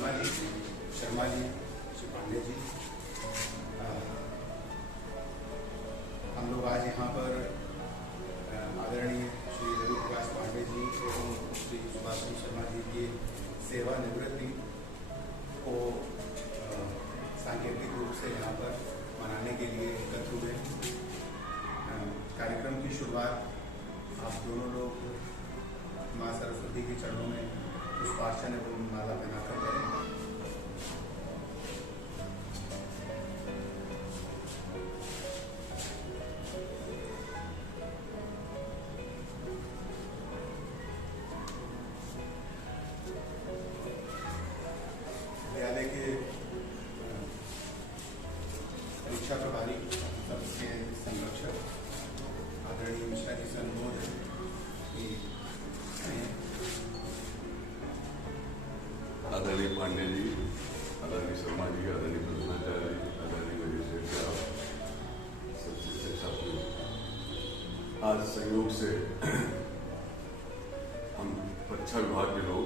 शर्मा जी, श्री पांडे जी, हम लोग आज यहाँ पर आदरणीय श्री रवि प्रकाश पांडे जी एवं श्री सुभाष शर्मा जी की सेवानिवृत्ति को सांकेतिक रूप से यहाँ पर मनाने के लिए एकत्र हुए। कार्यक्रम की शुरुआत आप दोनों लोग माँ सरस्वती के चरणों में पुष्पार्चन एवं माला पहनाकर करें। विद्यालय के परीक्षा प्रभारी सबके संरक्षक आदरणीय मिश्रा जी से अनुरोध है कि आदरणीय पांडे जी, आदरणीय शर्मा जी, आदरणीय प्रधानाचार्य जी, आदरणीय विशेष सबसे शिक्षा आज संयोग से हम परीक्षा विभाग के लोग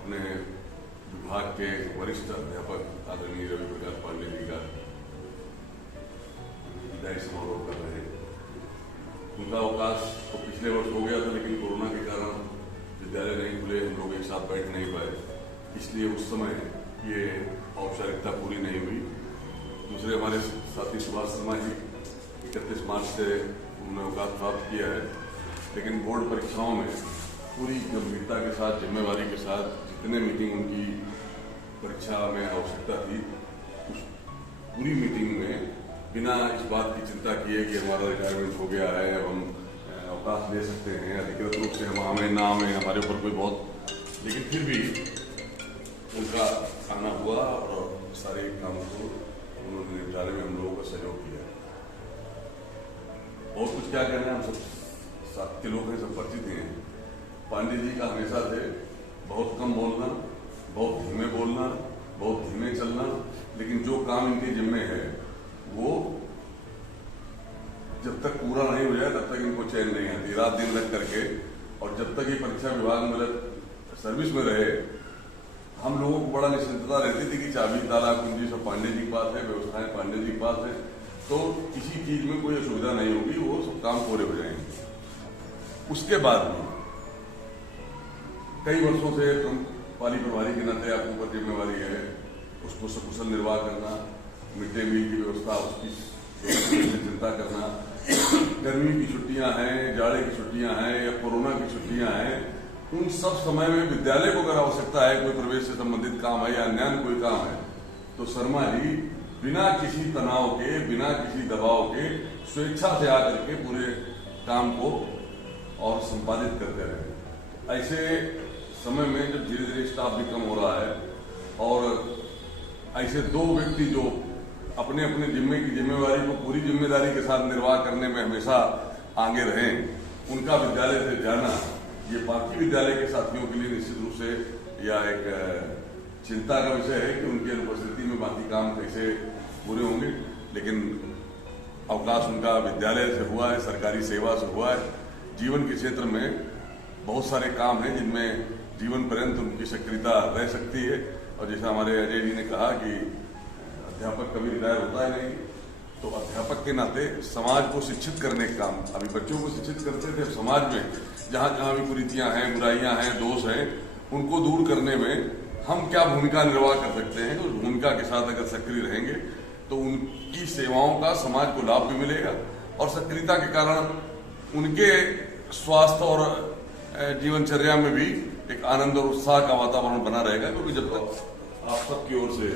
अपने विभाग के वरिष्ठ अध्यापक आदरणीय रवि प्रकाश पांडे जी का विदाई समारोह कर रहे हैं। उनका अवकाश तो पिछले वर्ष हो गया था, लेकिन कोरोना के कारण विद्यालय नहीं खुले, हम लोग एक साथ बैठ नहीं पाए, इसलिए उस समय ये औपचारिकता पूरी नहीं हुई। दूसरे हमारे साथी सुभाष शर्मा जी 31 मार्च से उन्होंने अवकाश प्राप्त किया है, लेकिन बोर्ड परीक्षाओं में पूरी गंभीरता के साथ, जिम्मेवारी के साथ जितने मीटिंग उनकी परीक्षा में आवश्यकता थी, उस पूरी मीटिंग में बिना इस बात की चिंता किए कि हमारा रिटायरमेंट हो गया है, हम अवकाश ले सकते हैं, अधिकृत रूप से हम हमें ना हमें हमारे ऊपर कोई बहुत, लेकिन फिर भी उनका आना हुआ और सारे कामों को उन्होंने निपटाने में हम लोगों का सहयोग किया। और कुछ क्या कहना है, हम सब साथ के लोग हैं, सब परिचित हैं। पांडे जी का हमेशा से बहुत कम बोलना, बहुत धीमे बोलना, बहुत धीमे चलना, लेकिन जो काम इनके जिम्मे है वो जब तक पूरा नहीं हो जाए तब तक इनको चैन नहीं आती, रात दिन लग करके। और जब तक ये परीक्षा विभाग में सर्विस में रहे, हम लोगों को बड़ा निश्चिंतता रहती थी कि चाबी ताला कुंजी सब पांडे जी के पास है, व्यवस्थाएं पांडे जी के पास है, तो किसी चीज में कोई असुविधा नहीं होगी, वो सब काम पूरे हो जाएंगे। उसके बाद भी कई वर्षों से पाली प्रभारी के नाते आपके ऊपर जिम्मेवारी है, उसको सकुशल निर्वाह करना, मिड डे मील की व्यवस्था, उसकी चिंता करना, गर्मी की छुट्टियां हैं, जाड़े की छुट्टियां हैं या कोरोना की छुट्टियां हैं, उन सब समय में विद्यालय को अगर आवश्यकता है, कोई प्रवेश से संबंधित काम है या अन्य कोई काम है, तो शर्मा जी बिना किसी तनाव के, बिना किसी दबाव के स्वेच्छा से आकर के पूरे काम को और संपादित करते रहे। ऐसे समय में जब धीरे धीरे स्टाफ भी कम हो रहा है और ऐसे दो व्यक्ति जो अपने अपने जिम्मे की जिम्मेवारी को पूरी जिम्मेदारी के साथ निर्वाह करने में हमेशा आगे रहे, उनका विद्यालय से जाना ये बाकी विद्यालय के साथियों के लिए निश्चित रूप से यह एक चिंता का विषय है कि उनकी अनुपस्थिति में बाकी काम कैसे पूरे होंगे। लेकिन अवकाश उनका विद्यालय से हुआ है, सरकारी सेवा से हुआ है। जीवन के क्षेत्र में बहुत सारे काम हैं जिनमें जीवन पर्यंत उनकी सक्रियता रह सकती है। और जैसा हमारे अजय जी ने कहा कि अध्यापक कभी रिटायर होता है नहीं, तो अध्यापक के नाते समाज को शिक्षित करने का काम, अभी बच्चों को शिक्षित करते थे, समाज में जहाँ जहाँ भी कुरीतियां हैं, बुराइयां हैं, दोष हैं, उनको दूर करने में हम क्या भूमिका निर्वाह कर सकते हैं। उस भूमिका के साथ अगर सक्रिय रहेंगे तो उनकी सेवाओं का समाज को लाभ भी मिलेगा और सक्रियता के कारण उनके स्वास्थ्य और जीवनचर्या में भी एक आनंद और उत्साह का वातावरण बना रहेगा। क्योंकि जब तक आप सबकी ओर से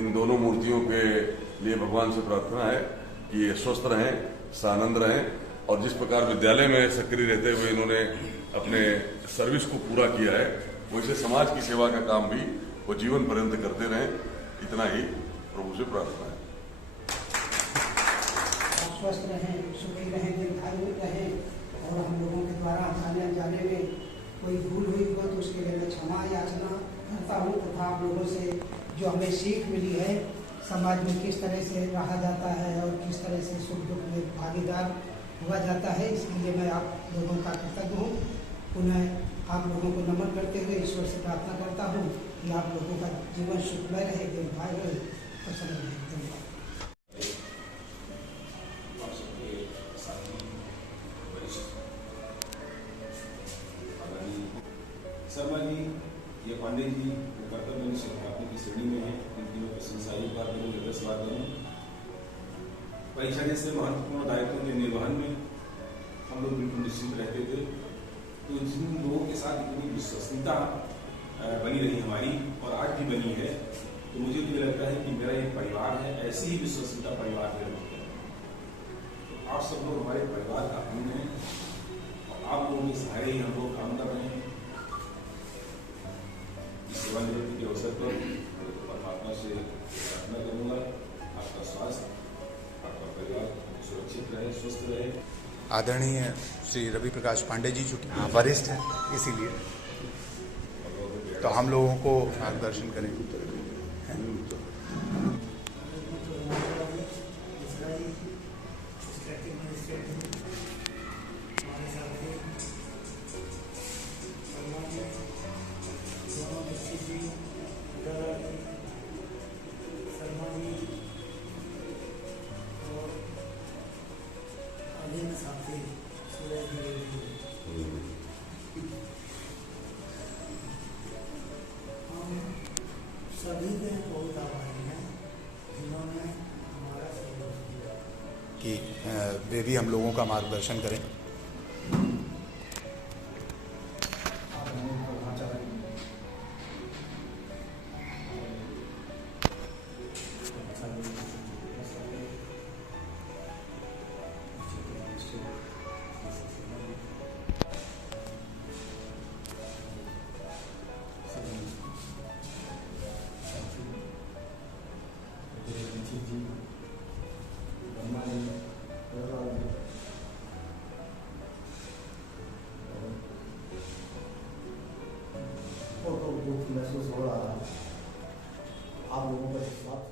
इन दोनों मूर्तियों के लिए भगवान से प्रार्थना है कि ये स्वस्थ रहें, सानंद रहें, और जिस प्रकार विद्यालय में सक्रिय रहते हुए इन्होंने अपने सर्विस को पूरा किया है, वैसे समाज की सेवा का काम भी वो जीवन पर्यंत करते रहें, इतना ही प्रभु से प्रार्थना है। स्वस्थ रहें, सुखी रहें, दीर्घायु रहें, और हम लोगों के द्वारा आने जाने में कोई भूल हुई हो तो उसके लिए मैं क्षमा याचना करता हूँ, तथा आप लोगों से जो हमें सीख मिली है समाज में किस तरह से रहा जाता है और किस तरह से सुख दुख में भागीदार हुआ जाता है, इसके लिए मैं आप लोगों का कृतज्ञ हूँ। पुनः आप लोगों को नमन करते हुए ईश्वर से प्रार्थना करता हूँ कि आप लोगों का जीवन सुखमय रहे, दीर्घायु रहे, प्रसन्न रहे। धन्यवाद। आप सबके साथी वरिष्ठ आदरणीय शर्मा जी या पांडे जी वो कर्तव्य निष्ठ प्राप्ति की श्रेणी में है, इनकी मैं प्रशंसा एक बार करूँ या 10 बार करूँ। परीक्षा जैसे महत्वपूर्ण दायित्वों के निर्वहन में हम लोग बिल्कुल निश्चित रहते थे, तो जिन लोगों के साथ इतनी विश्वसनीयता बनी रही हमारी और आज भी बनी है, तो मुझे तो ये लगता है कि मेरा एक परिवार है, ऐसी ही विश्वसनीयता परिवार में रहती है। तो आप सब लोग हमारे परिवार का अंग हैं और आप लोगों के सहारे ही हम लोग काम कर रहे हैं। इस सेवानिवृत्ति के अवसर पर परमात्मा से प्रार्थना करूँगा आपका स्वास्थ्य, आपका परिवार सुरक्षित रहे, स्वस्थ रहे। आदरणीय श्री रवि प्रकाश पांडे जी चूँकि वरिष्ठ हैं, इसीलिए तो हम लोगों को मार्गदर्शन करेंगे। सभी के बहुत आभारी हैं जिन्होंने हमारा सहयोग किया कि वे भी हम लोगों का मार्गदर्शन करें। तो दुख महसूस हो रहा है आप लोगों का साथ।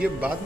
ये बात